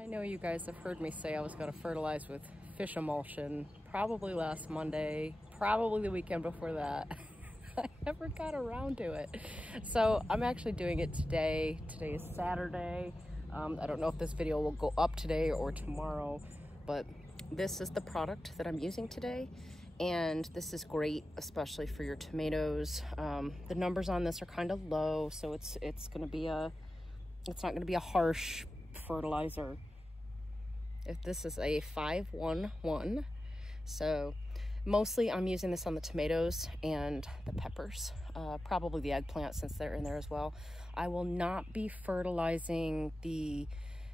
I know you guys have heard me say I was going to fertilize with fish emulsion probably last Monday, probably the weekend before that. I never got around to it. So I'm actually doing it today. Today is Saturday. I don't know if this video will go up today or tomorrow, but this is the product that I'm using today. And this is great, especially for your tomatoes. The numbers on this are kind of low, so it's not going to be a harsh fertilizer. If this is a 511, so mostly I'm using this on the tomatoes and the peppers, probably the eggplant since they're in there as well. I will not be fertilizing the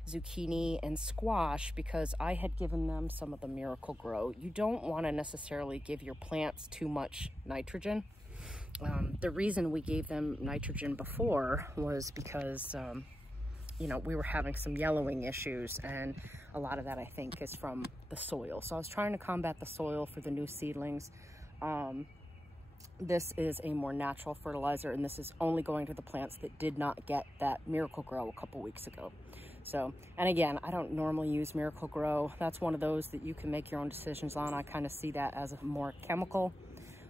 zucchini and squash because I had given them some of the Miracle Grow. You don't want to necessarily give your plants too much nitrogen. The reason we gave them nitrogen before was because you know, we were having some yellowing issues, and a lot of that I think is from the soil. So I was trying to combat the soil for the new seedlings. This is a more natural fertilizer, and this is only going to the plants that did not get that Miracle Grow a couple weeks ago. So, and again, I don't normally use Miracle Grow. That's one of those that you can make your own decisions on. I kind of see that as a more chemical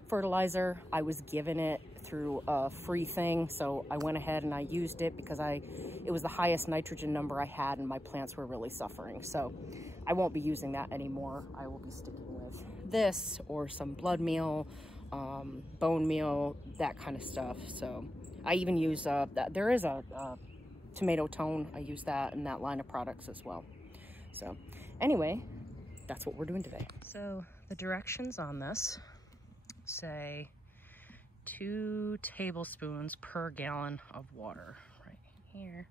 fertilizer. I was given it through a free thing, so I went ahead and I used it because it was the highest nitrogen number I had, and my plants were really suffering. So I won't be using that anymore. I will be sticking with this or some blood meal, bone meal, that kind of stuff. So I even use there is a tomato tone. I use that in that line of products as well. So anyway, that's what we're doing today. So the directions on this say 2 tablespoons per gallon of water right here.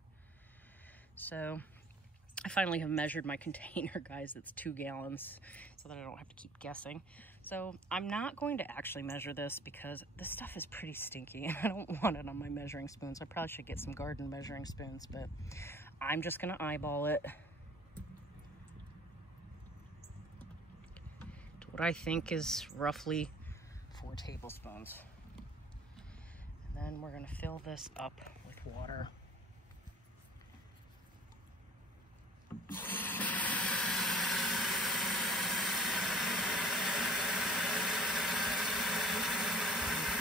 So I finally have measured my container, guys. It's 2 gallons so that I don't have to keep guessing. So I'm not going to actually measure this because this stuff is pretty stinky and I don't want it on my measuring spoons. I probably should get some garden measuring spoons, but I'm just gonna eyeball it to what I think is roughly 4 tablespoons. And then we're going to fill this up with water.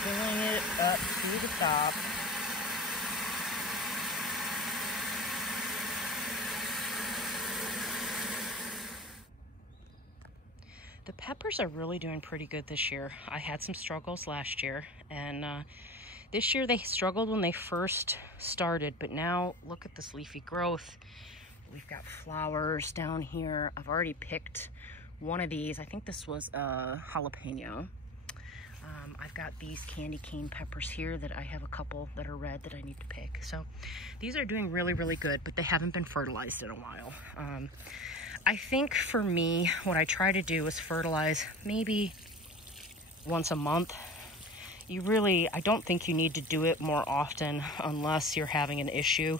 Filling it up to the top. The peppers are really doing pretty good this year. I had some struggles last year, and this year they struggled when they first started, but now look at this leafy growth. We've got flowers down here. I've already picked one of these. I think this was a jalapeno. I've got these candy cane peppers here that I have a couple that are red that I need to pick. So these are doing really, really good, but they haven't been fertilized in a while. I think for me, what I try to do is fertilize maybe once a month. I don't think you need to do it more often unless you're having an issue.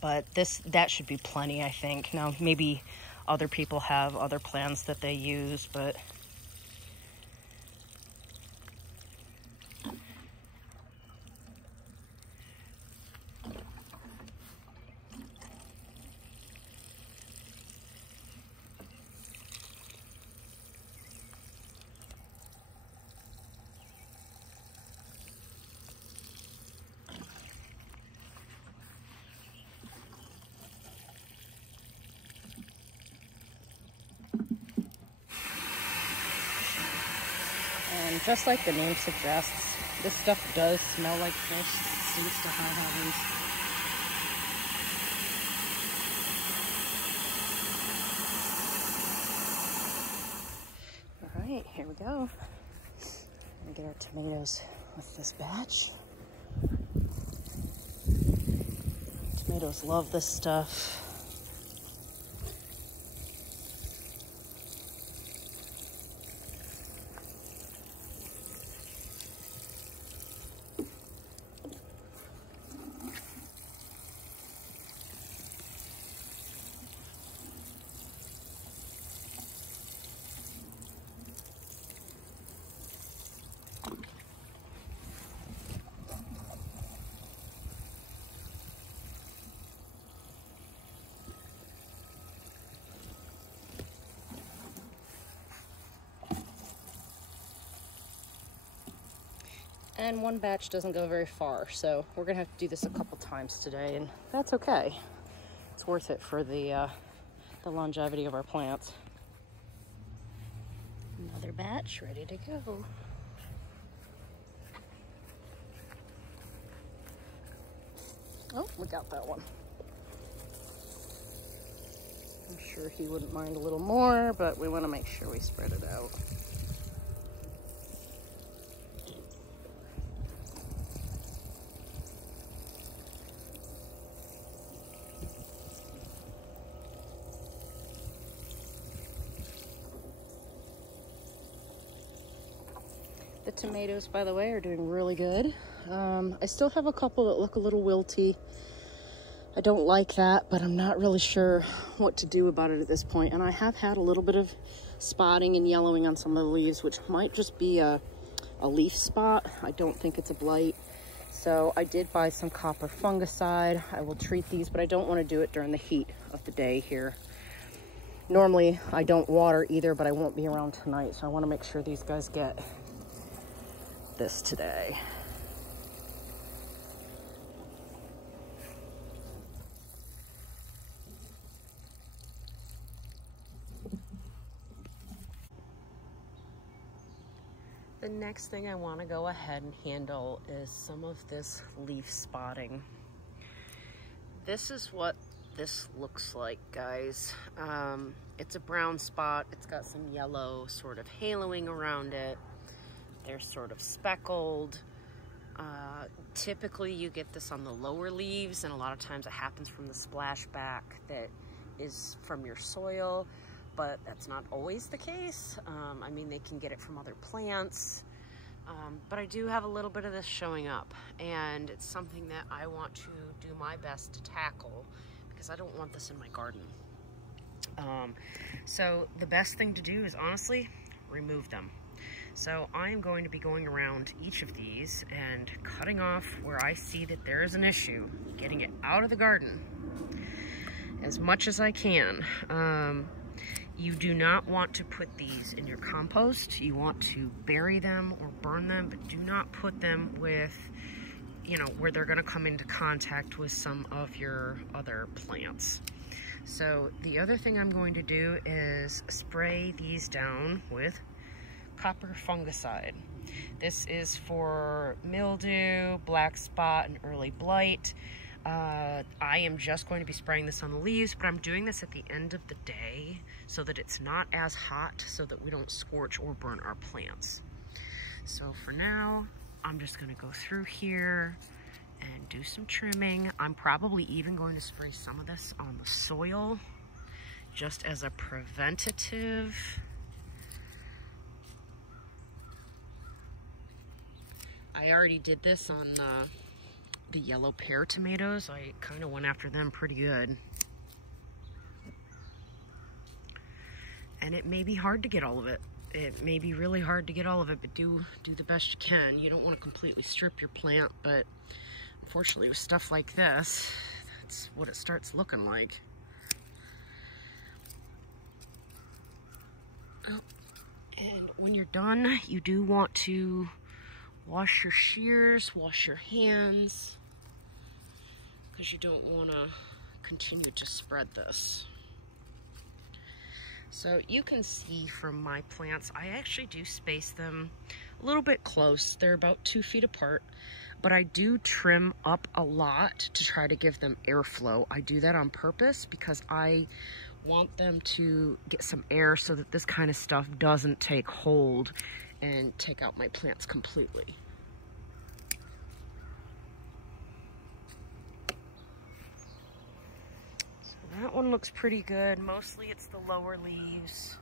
But that should be plenty, I think. Now, maybe other people have other plans that they use, but and just like the name suggests, this stuff does smell like fish. It stinks to high heavens. All right, here we go. I'm gonna get our tomatoes with this batch. Tomatoes love this stuff. and one batch doesn't go very far, so we're gonna have to do this a couple times today, and that's okay. It's worth it for the longevity of our plants. Another batch ready to go. Oh, we got that one. I'm sure he wouldn't mind a little more, but we want to make sure we spread it out. The tomatoes, by the way, are doing really good. I still have a couple that look a little wilty. I don't like that, but I'm not really sure what to do about it at this point. And I have had a little bit of spotting and yellowing on some of the leaves, which might just be a leaf spot. I don't think it's a blight. So I did buy some copper fungicide. I will treat these, but I don't want to do it during the heat of the day here. Normally I don't water either, but I won't be around tonight, so I want to make sure these guys get this today. The next thing I want to go ahead and handle is some of this leaf spotting. This is what this looks like, guys. It's a brown spot. It's got some yellow sort of haloing around it. They're sort of speckled. Typically you get this on the lower leaves, and a lot of times it happens from the splashback that is from your soil, but that's not always the case. I mean, they can get it from other plants, but I do have a little bit of this showing up, and it's something that I want to do my best to tackle because I don't want this in my garden. So the best thing to do is honestly remove them. So I am going to be going around each of these and cutting off where I see that there is an issue, getting it out of the garden as much as I can. You do not want to put these in your compost. You want to bury them or burn them, but do not put them with, you know, where they're gonna come into contact with some of your other plants. So the other thing I'm going to do is spray these down with Copper Fungicide. This is for mildew, black spot, and early blight. I am just going to be spraying this on the leaves, but I'm doing this at the end of the day so that it's not as hot, so that we don't scorch or burn our plants. So for now, I'm just going to go through here and do some trimming. I'm probably even going to spray some of this on the soil just as a preventative. I already did this on the yellow pear tomatoes. I kind of went after them pretty good. And it may be hard to get all of it. It may be really hard to get all of it, but do the best you can. You don't want to completely strip your plant, but unfortunately with stuff like this, that's what it starts looking like. Oh, and when you're done, you do want to wash your shears, wash your hands, because you don't want to continue to spread this. So you can see from my plants, I actually do space them a little bit close. They're about 2 feet apart, but I do trim up a lot to try to give them airflow. I do that on purpose because I want them to get some air so that this kind of stuff doesn't take hold and take out my plants completely. So that one looks pretty good. Mostly it's the lower leaves.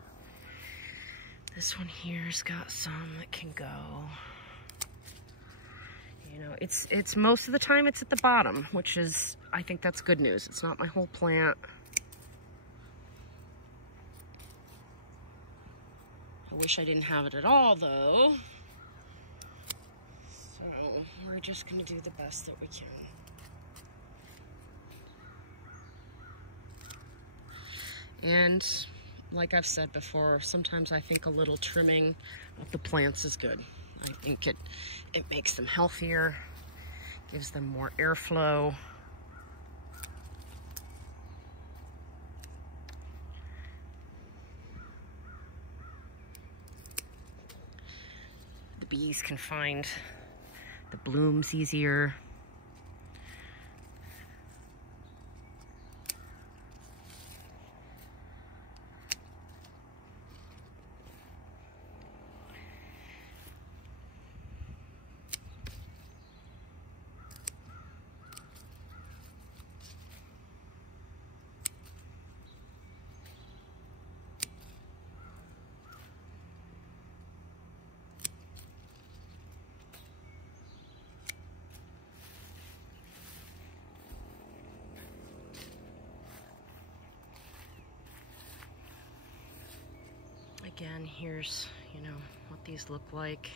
This one here's got some that can go. You know, it's most of the time it's at the bottom, which is, I think that's good news. It's not my whole plant. I wish I didn't have it at all, though. So we're just gonna do the best that we can. And like I've said before, sometimes I think a little trimming of the plants is good. I think it makes them healthier, gives them more airflow. The bees can find the blooms easier. Again, here's, what these look like.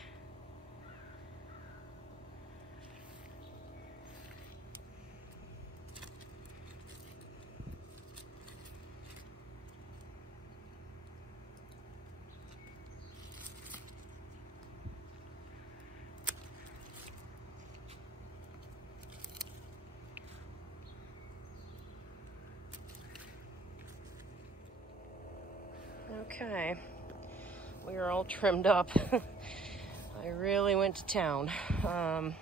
Okay. We are all trimmed up. I really went to town. I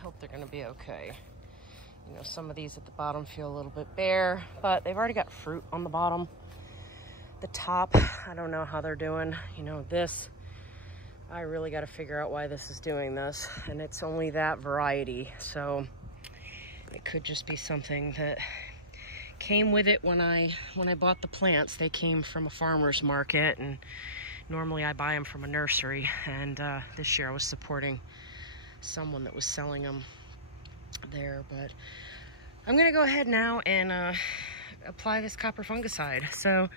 hope they're gonna be okay. Some of these at the bottom feel a little bit bare, but they've already got fruit on the bottom. The top, I don't know how they're doing. This, I really got to figure out why this is doing this, and it's only that variety, so it could just be something that came with it when I bought the plants. They came from a farmer's market, and normally I buy them from a nursery, and this year I was supporting someone that was selling them there. But I'm gonna go ahead now and apply this copper fungicide. So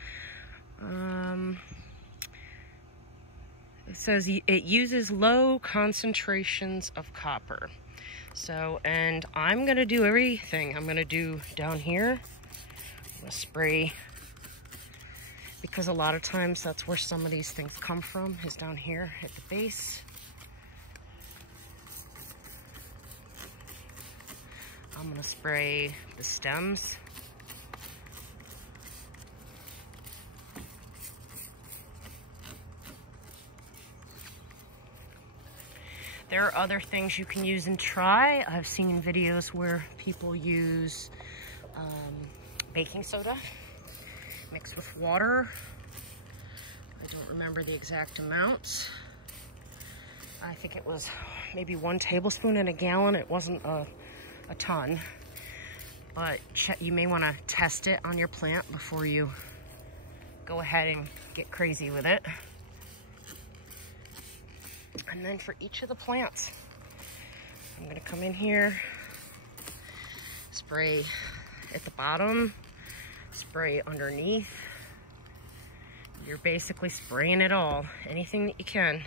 it says it uses low concentrations of copper. So, and I'm gonna do everything. I'm gonna do down here, spray, because a lot of times that's where some of these things come from, is down here at the base. I'm gonna spray the stems. There are other things you can use and try. I've seen videos where people use baking soda mixed with water. I don't remember the exact amounts. I think it was maybe 1 tablespoon in a gallon. It wasn't a ton, but you may want to test it on your plant before you go ahead and get crazy with it. And then for each of the plants, I'm going to come in here, spray at the bottom, spray underneath. You're basically spraying it all, anything that you can.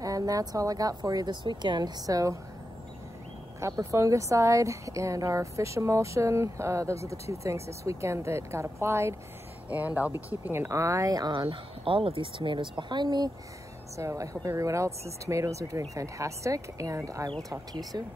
And that's all I got for you this weekend. So copper fungicide and our fish emulsion, those are the 2 things this weekend that got applied. And I'll be keeping an eye on all of these tomatoes behind me. So I hope everyone else's tomatoes are doing fantastic, and I will talk to you soon.